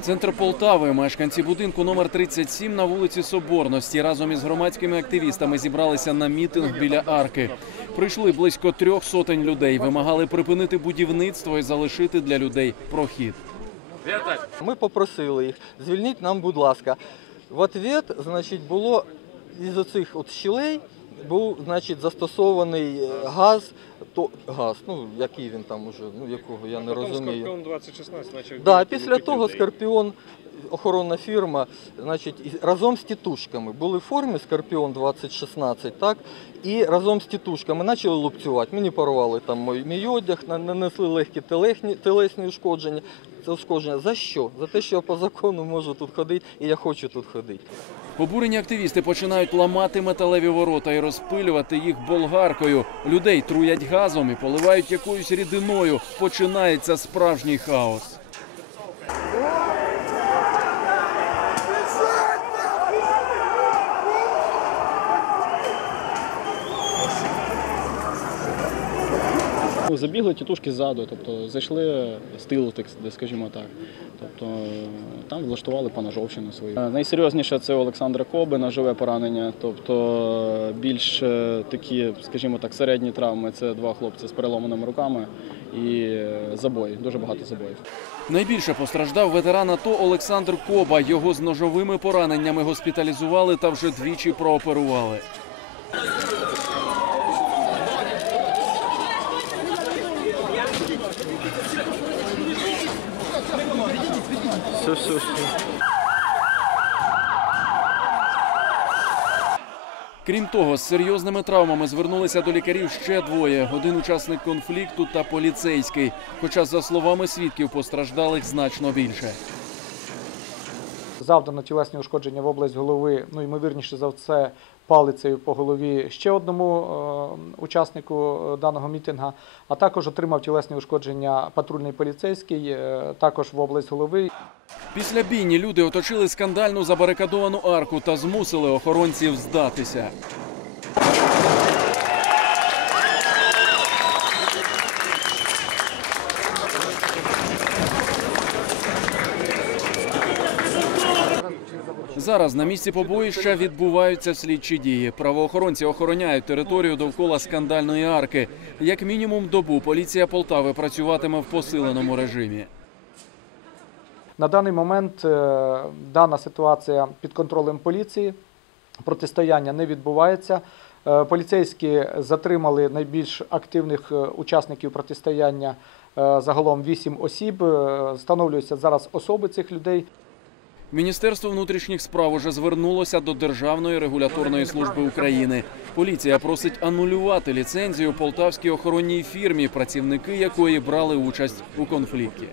Центр Полтави, мешканці будинку номер 37 на вулиці Соборності разом із громадськими активістами зібралися на мітинг біля арки. Прийшли близько трьох сотень людей, вимагали припинити будівництво і залишити для людей прохід. Ми попросили їх, звільніть нам, будь ласка. В ответ, значить, було із оцих от щілей був, значить, застосований е, газ, то газ, ну який він там уже, ну якого я не розумію. Скорпіон 2016 почав Да, після людей. того Скорпіон, охоронна фірма, значить, разом з тітушками були в формі Скорпіон 2016, так? І разом з тітушками почали лупцювати. Мені порвали там мій, мій одяг, на- нанесли легкі телесні, телесні ушкодження. Це ушкодження за що? За те, що я по закону можу тут ходити і я хочу тут ходити. Обурені активісти починають ламати металеві ворота і розпилювати їх болгаркою. Людей труять газом і поливають якоюсь рідиною. Починається справжній хаос. Забігли тітушки ззаду, тобто зайшли з тилу, скажімо так. Тобто е, там влаштували поножовщину свою. Е, Найсерйозніше це Олександра Коби ножове поранення. Тобто е, більш такі, скажімо так, середні травми це два хлопці з переломаними руками і забої, дуже багато забоїв. Найбільше постраждав ветеран АТО Олександр Коба. Його з ножовими пораненнями госпіталізували та вже двічі прооперували. Все, все, все. Крім того, з серйозними травмами звернулися до лікарів ще двоє: один учасник конфлікту та поліцейський. Хоча, за словами свідків, постраждалих значно більше. Завдано тілесні ушкодження в область голови, ну ймовірніше за все, палицею по голові ще одному е, учаснику е, даного мітинга, а також отримав тілесні ушкодження патрульний поліцейський, е, також в область голови. Після бійні люди оточили скандальну забарикадовану арку та змусили охоронців здатися. Зараз на місці побоїща відбуваються слідчі дії. Правоохоронці охороняють територію довкола скандальної арки. Як мінімум добу поліція Полтави працюватиме в посиленому режимі. На даний момент е, дана ситуація під контролем поліції, протистояння не відбувається. Е, Поліцейські затримали найбільш активних е, учасників протистояння загалом 8 осіб. Встановлюються зараз особи цих людей. Міністерство внутрішніх справ уже звернулося до Державної регуляторної служби України. Поліція просить анулювати ліцензію полтавській охоронній фірмі, працівники якої брали участь у конфлікті.